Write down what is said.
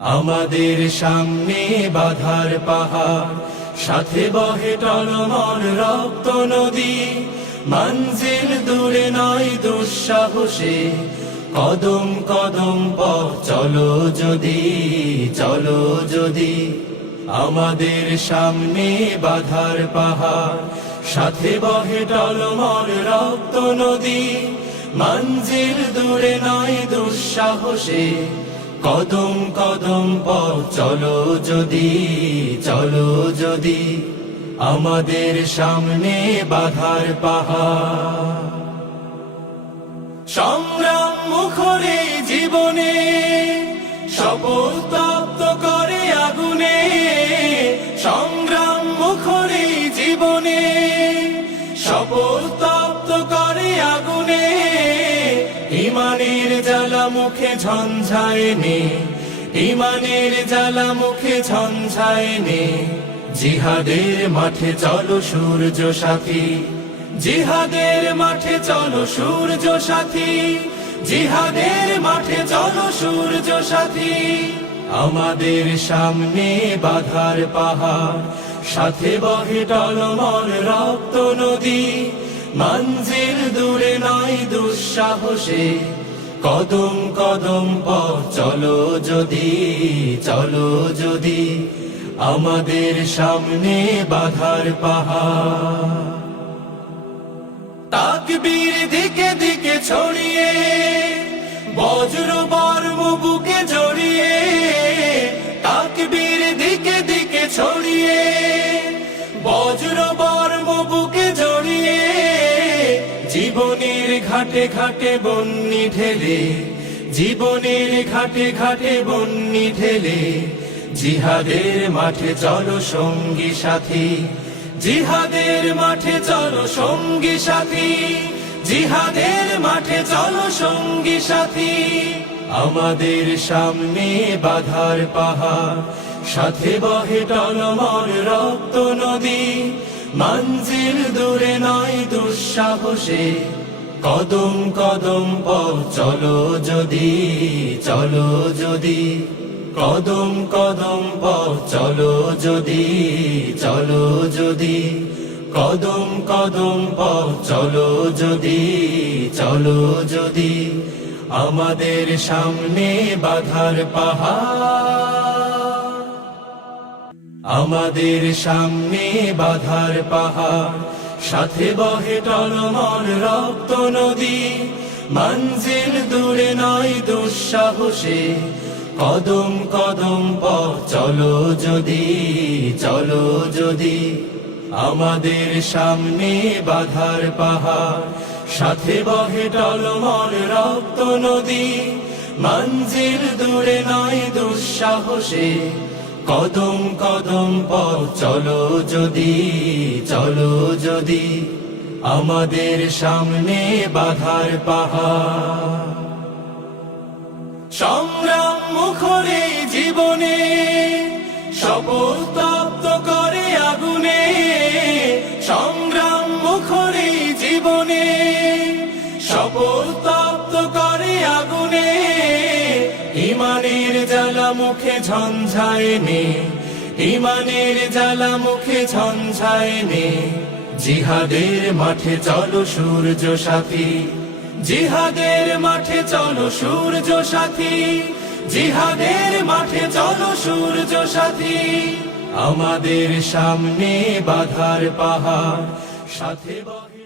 আমাদের সামনে বাধার পাহাড়, সাথে বহে টলমল রক্ত নদী। মঞ্জিল দূরে নয় দুঃসাহসে, কদম কদম পথ চলো যদি, চলো যদি। আমাদের সামনে বাধার পাহাড়, সাথে বহে টলমল রক্ত নদী। মঞ্জিল দূরে নয় দুঃসাহসে, কদম কদম পথ চলো যদি, চলো যদি। আমাদের সামনে বাধার পাহাড়, সংগ্রাম মুখরে জীবনে, শপথ তপ্ত করে আগুনে। সংগ্রাম মুখরে জীবনে, শপথ তপ্ত করে আগুনে। ইমানের জ্বালা মুখে ঝঞ্ঝায় নে, ইমানের জ্বালা মুখে ঝঞ্ঝায় নে। জিহাদের মাঠে চলো সূর্য সাথী, জিহাদের মাঠে চলো সূর্য সাথী। জিহাদের মাঠে চলো সূর্য সাথী। আমাদের সামনে বাধার পাহাড়, সাথে বহে টলমল রক্ত নদী। মঞ্জিল দূরে নয় দুঃসাহসে, কদম কদম পথ চলো যদি, চলো যদি। আমাদের সামনে বাধার পাহাড়, তাকবীর দিকে দিকে ছড়িয়ে, বজ্র বর্ম বুকে জড়িয়ে। তাকবীর দিকে দিকে ছড়িয়ে, বজ্র বর্ম বুকে জড়িয়ে। জীবনের ঘাটে ঘাটে বন্যি ঢেলে, জীবনের ঘাটে ঘাটে বন্যি ঢেলে। জিহাদের মাঠে চলো সঙ্গী সাথী, জিহাদের মাঠে চলো সঙ্গী সাথী। জিহাদের মাঠে চলো সঙ্গী সাথী। আমাদের সামনে বাধার পাহাড়, সাথে বহে টলমল রক্ত নদী। মঞ্জিল দূরে নয় দুঃসাহসে, কদম কদম পথ চলো যদি, চলো যদি। কদম কদম পথ চলো যদি, চলো যদি। কদম কদম পথ চলো যদি, চলো যদি। আমাদের সামনে বাধার পাহাড়, আমাদের সামনে বাধার পাহাড়, সাথে বহে টলমল রক্ত নদী। মঞ্জিল দূরে নয় দুঃসাহসে, কদম কদম পথ চলো যদি, চলো যদি। আমাদের সামনে বাধার পাহাড়, সাথে বহে টলমল রক্ত নদী। মঞ্জিল দূরে নয় দুঃসাহসে, কদম কদম পথ চলো যদি, চলো যদি। আমাদের সামনে বাধার পাহাড়, সংগ্রাম মুখরে জীবনে, শপথ তপ্ত করে আগুনে। সংগ্রাম মুখরে জীবনে, শপথ তপ্ত করে আগুনে। ইমানের জ্বালা মুখে ঝঞ্ঝায় নে, ইমানের জ্বালা মুখে ঝঞ্ঝায় নে। জিহাদের মাঠে চলো সূর্য সাথী, জিহাদের মাঠে চলো সূর্য সাথী। জিহাদের মাঠে চলো সূর্য সাথী। আমাদের সামনে বাধার পাহাড়, সাথে বহে